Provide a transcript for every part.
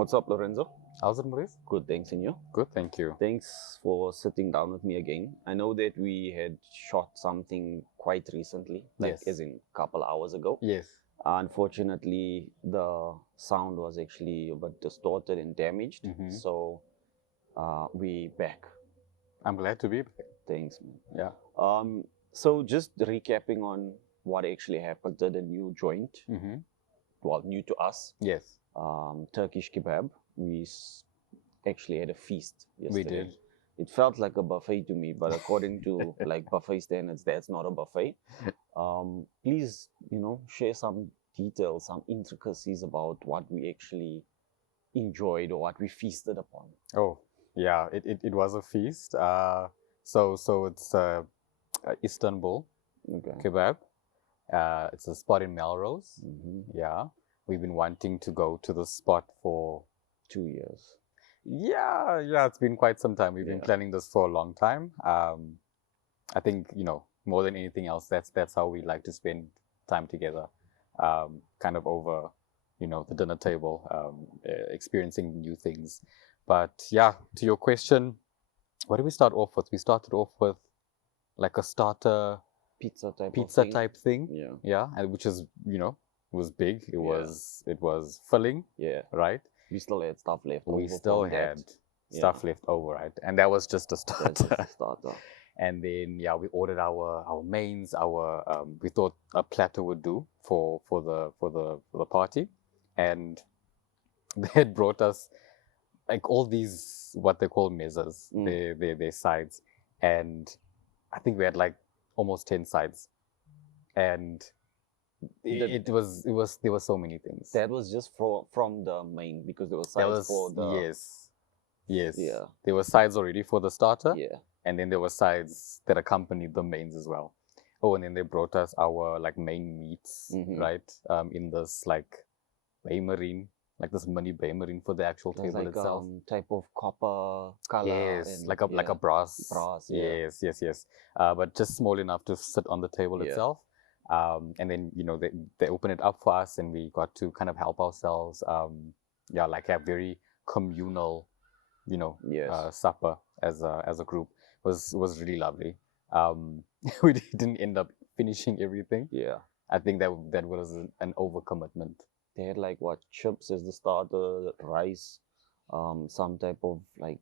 What's up, Lorenzo? How's it, Maurice? Good, thanks, and you? Good, thank you. Thanks for sitting down with me again. I know that we had shot something quite recently, like Yes. as in a couple hours ago. Yes. Unfortunately, the sound was actually a bit distorted and damaged, so we back. I'm glad to be back. Thanks, man. Yeah. So just recapping on what actually happened at the new joint, well, new to us, Yes, Turkish kebab. We actually had a feast yesterday. we did. It felt like a buffet to me, but according to like buffet standards, that's not a buffet. Please, share some details, some intricacies about what we actually enjoyed or what we feasted upon. Oh, yeah, it was a feast. So it's Istanbul Okay. kebab. It's a spot in Melrose. Mm-hmm. Yeah, we've been wanting to go to the spot for 2 years. yeah, it's been quite some time. We've been planning this for a long time. I think, more than anything else, that's how we like to spend time together, kind of over, the dinner table, experiencing new things. But yeah, to your question, what did we start off with? We started off with like a starter Pizza type thing. Yeah. Yeah, and which is, was big. It was filling. Yeah. Right. We still had stuff left. We over still from that. had stuff left over, right? And that was just a That's just starter. a starter. And then we ordered our mains. We thought a platter would do for the party, and they had brought us like all these what they call mezzas, their sides, and I think we had like almost 10 sides, and it was there were so many things. That was just from the main, because there was sides for the yes. Yeah. There were sides already for the starter. Yeah. And then there were sides that accompanied the mains as well. Oh, and then they brought us our like main meats, right? In this like bay marine, like this mini bay marine for the actual table like itself. Type of copper color. Yes, like a brass. Brass. Yeah. Yes. But just small enough to sit on the table itself. And then they open it up for us, and we got to kind of help ourselves. Like a very communal, supper as a group. Was really lovely. We didn't end up finishing everything. Yeah. I think that was an overcommitment. They had like what, chips as the starter, rice, some type of like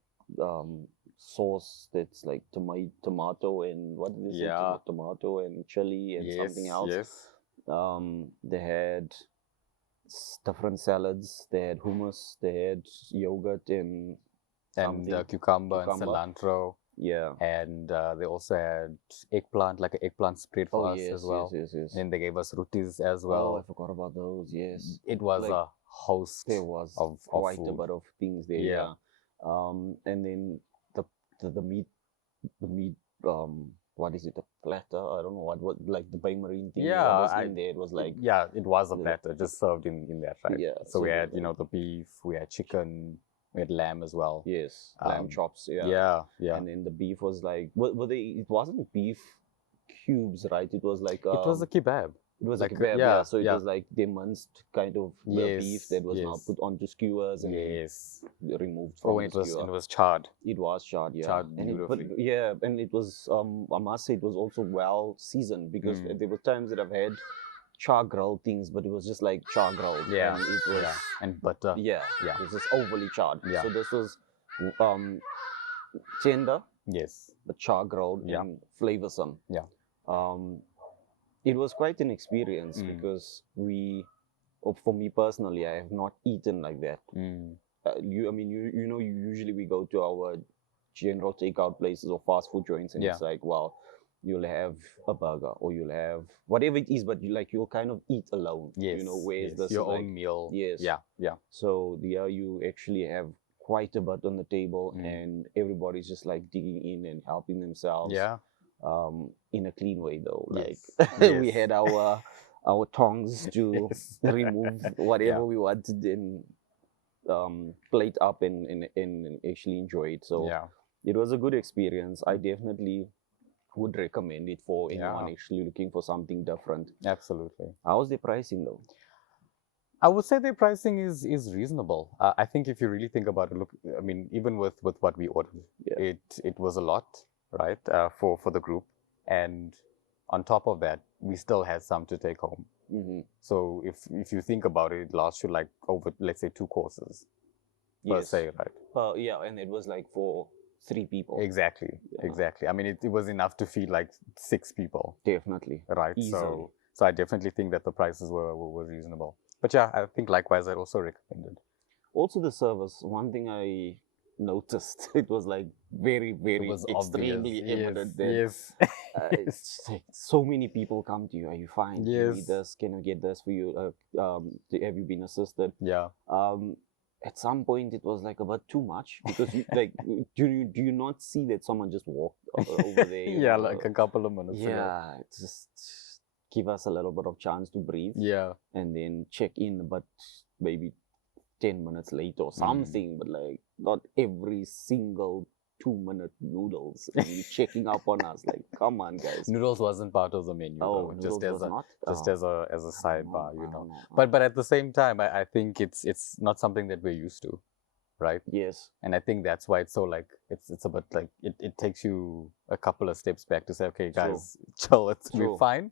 sauce that's like tomato and what did they say? Tomato and chili and something else. Yes. They had different salads. They had hummus. They had yogurt and cucumber and cilantro. Yeah. And they also had eggplant, like an eggplant spread for us as well. Yes. And they gave us rotis as well. Oh, I forgot about those. Yes. It was like, a host. There was of quite food. a bit of things there. Yeah. And then the meat, what is it? A platter? I don't know what like the bay marine thing. Yeah, was in there. It was like it was a platter just served in that, right? Yeah. So we had the beef, we had chicken. We had lamb as well. Yes, lamb chops. Yeah. And then the beef was like, were they? It wasn't beef cubes, right? It was like it was a kebab. It was like a kebab. Yeah. So it was like they minced kind of the beef that was now put onto skewers and removed from the skewer. And it was charred. It was charred. Yeah. Charred beautifully. And it was I must say it was also well seasoned, because there were times that I've had char grilled things, but it was just like char grilled. Yeah. And it was and butter. Yeah. It was just overly charred. Yeah. So this was tender. Yes. But char grilled and flavorsome. Yeah. It was quite an experience, because for me personally, I have not eaten like that. Usually we go to our general takeout places or fast food joints, and it's like, well, you'll have a burger or you'll have whatever it is, but you'll kind of eat alone. Yes. Whereas this your is own meal. Yes. Yeah. So you actually have quite a bit on the table, and everybody's just like digging in and helping themselves. Yeah. In a clean way though. Yes. Like we had our tongs to remove whatever we wanted and plate up and actually enjoy it. So it was a good experience. I definitely would recommend it for anyone actually looking for something different. Absolutely. How's the pricing though? I would say their pricing is reasonable. I think if you really think about it, look, I mean, even with what we ordered, it was a lot, right, for the group, and on top of that, we still had some to take home. So if you think about it, it lasts you like over, let's say, 2 courses per se, right? Yeah, and it was like for 3 people. Exactly, exactly. I mean, it was enough to feed like 6 people. Definitely. Right. Easily. So I definitely think that the prices were reasonable. But yeah, I think likewise, I'd also recommend it. Also the service, one thing I noticed, it was like very, very extremely evident that yes. it's like so many people come to you. Are you fine? Do you need this? Can I get this for you? Have you been assisted? Yeah. At some point it was like about too much, because you, like do you not see that someone just walked over there? Yeah, know? Like a couple of minutes ago. Yeah, just give us a little bit of chance to breathe. Yeah. And then check in, but maybe 10 minutes late or something, but like not every single 2-minute noodles and you checking up on us. Like, come on, guys. Noodles wasn't part of the menu, though. Just as a not? as a sidebar, you know. But at the same time, I think it's not something that we're used to, right? Yes. And I think that's why it's so like it's a bit like it takes you a couple of steps back to say, okay, guys, chill, we're fine.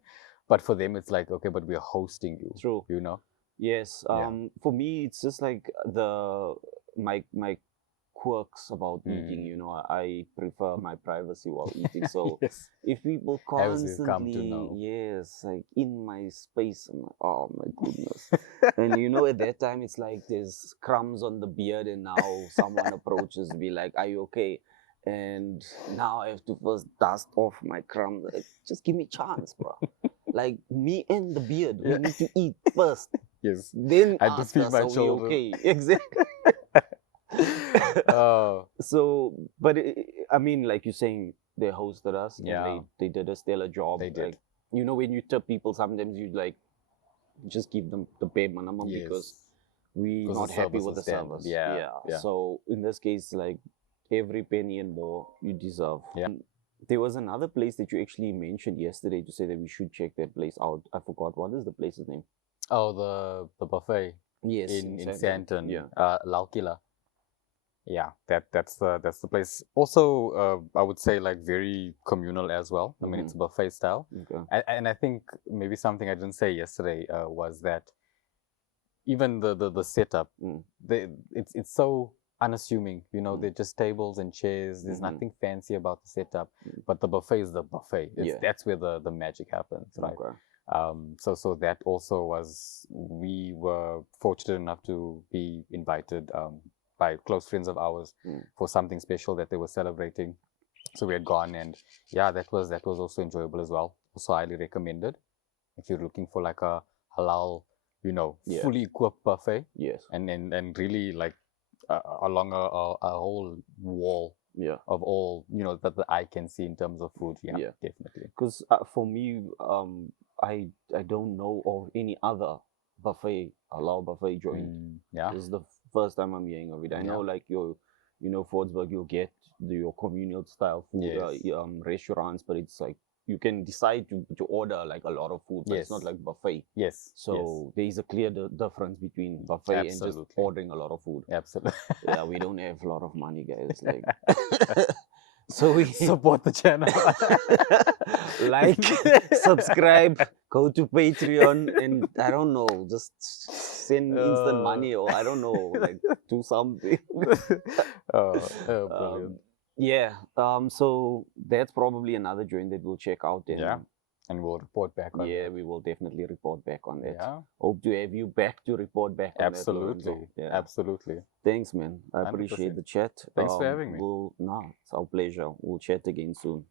But for them, it's like, okay, but we're hosting you. True. You know. Yes. For me, it's just like my quirks about eating. You know, I prefer my privacy while eating. So if people constantly, like in my space, I'm like, oh my goodness. And you know, at that time, it's like there's crumbs on the beard, and now someone approaches me like, "Are you okay?" And now I have to first dust off my crumbs. Like, just give me a chance, bro. Like me and the beard, we need to eat first. Yes. Then I just feed my children. Okay, exactly. So, but I mean, like you're saying, they hosted us. And they did a stellar job. They did. Like, you know, when you tip people, sometimes you like just give them the bare minimum because we're not happy with the service. Yeah. So in this case, like every penny and more you deserve. Yeah. There was another place that you actually mentioned yesterday to say that we should check that place out. I forgot, what is the place's name? Oh, the buffet. Yes, in Sandton. Yeah. Laukila. Yeah, that's the place. Also, I would say like very communal as well. I mean, it's buffet style. Okay. And I think maybe something I didn't say yesterday was that even the setup, it's so unassuming. You know, they're just tables and chairs. There's nothing fancy about the setup, but the buffet is the buffet. That's where the magic happens, right? Okay. So that also was, we were fortunate enough to be invited by close friends of ours for something special that they were celebrating. So we had gone, and yeah, that was also enjoyable as well. Also highly recommended if you're looking for like a halal, you know, fully equipped buffet. Yes. And really like along a whole wall of all, you know, that the eye can see in terms of food. Yeah. Definitely. Because for me, I don't know of any other buffet, halal buffet joint. This is the first time I'm hearing of it. I know, like you know, Fordsburg, you'll get your communal style food restaurants, but it's like you can decide to order like a lot of food, but it's not like buffet. Yes. So there is a clear difference between buffet and just ordering a lot of food. Absolutely. Yeah, we don't have a lot of money, guys. Like, so we support the channel. Like, subscribe, go to Patreon, and I don't know, just send instant money, or I don't know, like do something. Brilliant. So that's probably another joint that we'll check out. And we'll report back on that. We will definitely report back on that. Yeah. Hope to have you back to report back on that, Lorenzo. Absolutely. Thanks, man. I appreciate the chat. Thanks for having me. It's our pleasure. We'll chat again soon.